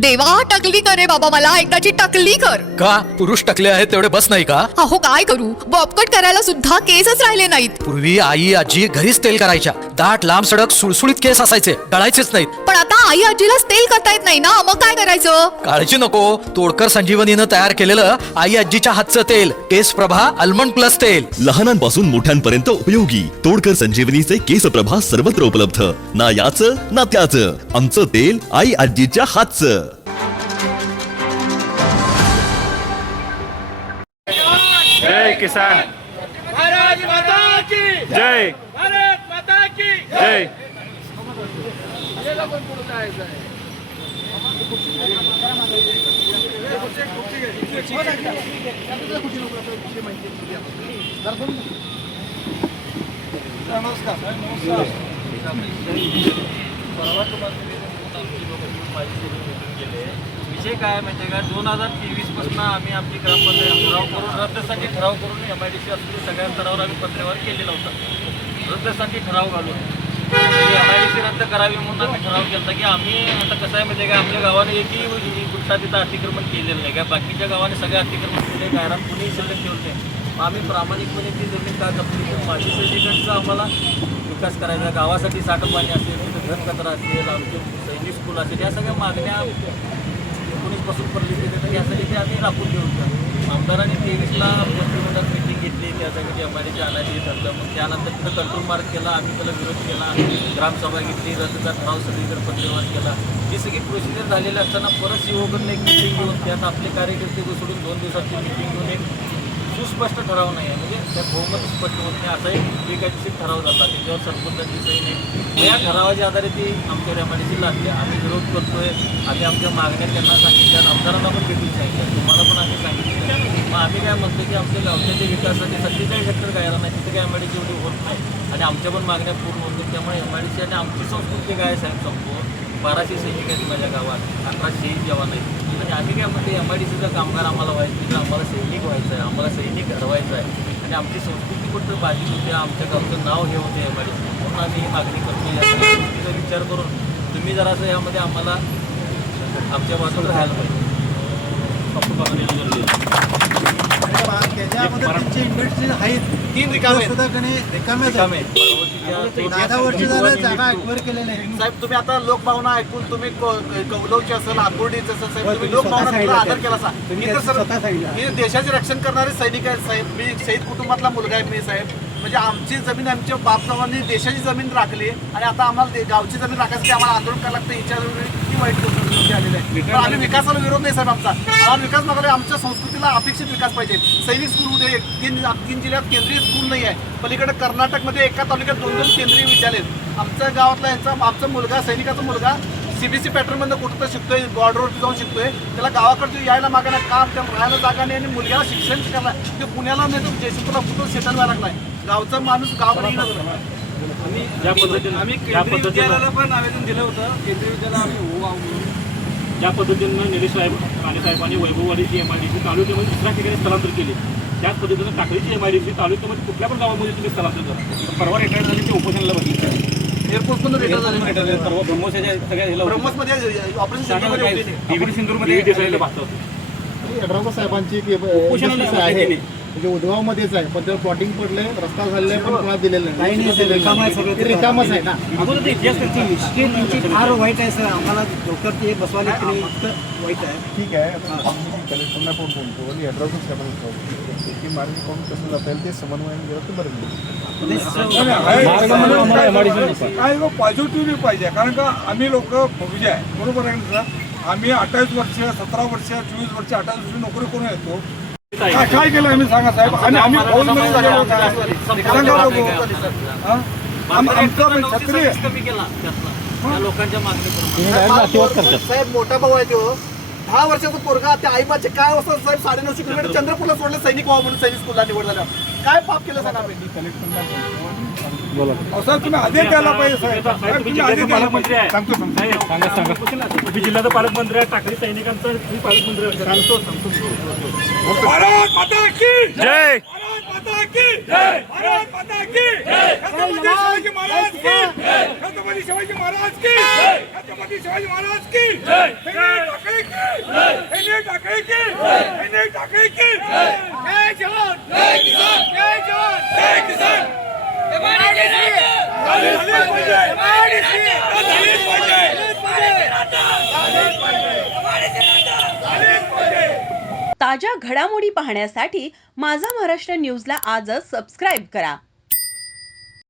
देवा टकली करे बाबा, मला एकदाची टकली कर. का पुरुष टकले आहेत तेवढे बस नाही का? अहो काय करू, बॉबकट करायला सुद्धा केसच राहिले नाहीत. पूर्वी आई आजी घरीच तेल करायच्या. दाट लांब सडक सुळसुळीत केस असायचे, डळायचेच नाहीत. पण आता आई आजीलाच तेल करता येत नाही ना, मग काय करायचं? काळजी नको, तोडकर संजीवनीनं तयार केलेलं आई आजीच्या हातचं तेल केस प्रभा आल्मंड प्लस तेल. लहानांपासून मोठ्यांपर्यंत उपयोगी तोडकर संजीवनीचे केस प्रभा सर्वत्र उपलब्ध. ना याचं ना त्याचं, आमचं तेल आई आजीच्या हातचं. जय किसान, भारत माता की जय भारत माता की जय. विषय काय माहिती आहे का, 2023 पासून आम्ही आपली ग्रामपंचायत ठराव करून रद्दसाठी ठराव करून MIDC असलेल्या सगळ्या स्तरावर आम्ही पत्रव्यवहार केलेला होता. रद्दसाठी ठराव घालून MIDC रद्द करावी म्हणून आम्ही ठराव केला की आम्ही आता कसं आहे माहिती आहे का, आपल्या गावाने एकही वृक्षा तिथं अतिक्रमण केलेलं नाही का, बाकीच्या गावाने सगळे अतिक्रमण केले, गायरान कुणीही शिल्लक ठेवलं नाही. मग आम्ही प्रामाणिकपणे ती जमीन का जपली तर माझी सैनिकांचा आम्हाला विकास करायचा, गावासाठी साठपाणी असेल, तिथं घनकचरा असेल, आमचे सैनिक स्कूल असेल, या सगळ्या मागण्या 19पासून पडली तर यासाठी ते आम्ही राखून घेऊन जातो. आमदारांनी 23ला मंत्रिमंडळात मिटिंग घेतली, त्यासाठी MIDC आणायला ठरलं. मग त्यानंतर तिथं कंट्रोल मार्क केला, आम्ही त्याला विरोध केला, ग्रामसभा घेतली, रद्दचा ठराव सगळीकडे पत्रव्यवहार केला. ही सगळी प्रोसिजर झालेली असताना परत शिवोगरने एक मिटिंग घेऊन त्यात आपले कार्यकर्ते सोडून 2 दिवसाची मिटिंग घेऊन एक सुस्पष्ट ठराव नाही आहे, म्हणजे त्या बहुमत स्पष्ट होत नाही असा एक बेकायदेशीर ठराव झाला, त्याच्यावर सरपंचांची सही नाही. या ठरावाच्या आधारे ती आमच्या MIDC लागली. आम्ही विरोध करतोय, आम्ही आमच्या मागण्या त्यांना सांगितल्या, आमदारांना पण भेटून सांगितलं, तुम्हाला पण आम्ही सांगितलं. मग आम्ही काय म्हणतो की आमच्या गावच्या विकासासाठी 47 हेक्टर गायला नाही, तिथे काय MIDC एवढी होत नाही आणि आमच्या पण मागण्या पूर्ण होत नाही. त्यामुळे MIDC आणि आमची संस्कृती काय साहेब संपवून 1200 सैनिक आहेत माझ्या गावात, 11 शहीद जवान आहेत आणि आम्ही काय म्हणते MIDCचा कामगार आम्हाला व्हायचं तर आम्हाला सैनिक व्हायचं आहे, आम्हाला सैनिक घडवायचं आहे आणि आमची संस्कृती कुठं बाधित होते, आमच्या गावचं नाव हे होते MIDC, म्हणून आम्ही ही मागणी करतो. या सगळ्या गोष्टीचा विचार करून तुम्ही जरासं यामध्ये आम्हाला आमच्या बाजूला राहायला पाहिजे. त्याच्यामध्ये त्यांचे इन्व्हेस्टमेंट आहेत 3 रिकामे सुद्धा रिकाम्याच आहेत. 10 वर्ष झालं जागा ॲक्वायर केलेल्या नाही. साहेब तुम्ही आता लोकभावना ऐकून तुम्ही कौलवची असेल, आकुर्डीचं असेल, साहेब तुम्ही लोकभावना आदर केला मी देशाचे रक्षण करणारे सैनिक आहेत साहेब. मी शहीद कुटुंबातला मुलगा आहे मी साहेब. म्हणजे आमची जमीन आमच्या बापसाहेबांनी देशाची जमीन राखली आणि आता आम्हाला गावची जमीन राखायसाठी आम्हाला आंदोलन करायला लागतं. हिच्या किती वाईट गोष्ट आलेली आहे. पण आम्ही विकासाला विरोध नाही साहेब आमचा. आम्हाला विकास मागायला आमच्या संस्कृतीला अपेक्षित विकास पाहिजे. सैनिक स्कूल उद्या 3 जिल्ह्यात केंद्रीय स्कूल नाही आहे. पलीकडे कर्नाटकमध्ये एका तालुक्यात 2 केंद्रीय विद्यालय. आमच्या गावातला आमचा मुलगा सैनिकाचा मुलगा CBSE पॅटर्नमधनं कुठं शिकतोय, बॉर्डरवरती जाऊन शिकतोय. त्याला गावाकडे यायला मागायला काम राहायला जागा नाही आणि मुलग्याला शिक्षण शिकायला ते पुण्याला नाही तर जयसिंगपूरला कुठं सेटल व्हायला लागलाय. गावचा माणूस गावाकडे आम्ही केंद्रीय विद्यालयाला पण आवेदन दिलं होतं. केंद्रीय विद्यालय आम्ही ज्या पद्धतीनं निलेश साहेब राणे साहेबांनी वैभववाडीची MIDC तालुक्यामध्ये दुसऱ्या ठिकाणी स्थलांतर केले, त्याच पद्धतीनं टाकळीची MIDC तालुक्यामध्ये कुठल्या पण गावामध्ये तुम्ही स्थलांतर करा. परवा रिटायर झाले ते उपोषणाला बघितलं. एअरफोर्स पण रिटायर झाले. परवा ब्रह्मोसच्या सगळ्या ब्रह्मोसमध्ये ऑपरेशन सिंधूरमध्ये यड्रावकर साहेबांची एक आहे म्हणजे उद्भवामध्येच आहे, पण त्यावर प्लॉटिंग पडलंय, रस्ता झालेला आहे, पण कोणाला दिलेलं नाही. रिकामच आहे ना. हिस्ट्री त्यांची फार वाईट आहे सर. आम्हाला डॉक्टर ते बसवायला इतकं वाईट आहे. ठीक आहे, कलेक्टरला पण बोलतो आणि यड्रावकर साहेबांना की मार्ग कोण कसं जाता येईल ते समन्वयाने गेलं तर बरं काय पॉझिटिव्हली पाहिजे. कारण का आम्ही लोक फौजी आहे, बरोबर आहे ना. आम्ही 28 वर्ष 17 वर्ष 24 वर्ष 28 वर्ष नोकरी करून येतो. काय केलं आम्ही सांगा साहेब. आणि आम्ही फौजमध्ये गेलो कमी केला त्यातला लोकांच्या मागणी साहेब. मोठा भाऊ आहे तो 10 वर्षाचा पोरगा त्या आईबाचे काय असं साहेब 950 किलोमीटर चंद्रपूरला सोडलं सैनिक व्हावं म्हणून सैनिक स्कूलला निवड झाला. काय पाप केलं सांगा. असं तुम्ही आदेश द्यायला पाहिजे साहेब. पालकमंत्री आहे. तुम्ही जिल्ह्याचा पालकमंत्री आहे, टाकळी सैनिकांचा पालकमंत्री आहे. भारत माता की जय. भारत माता की जय. भारत माता की जय. छत्रपती शिवाजी महाराज की जय. छत्रपती शिवाजी महाराज की जय. छत्रपती शिवाजी महाराज की जय. ताज्या घडामोडी पाहण्यासाठी माझा महाराष्ट्र न्यूजला आजच सबस्क्राईब करा.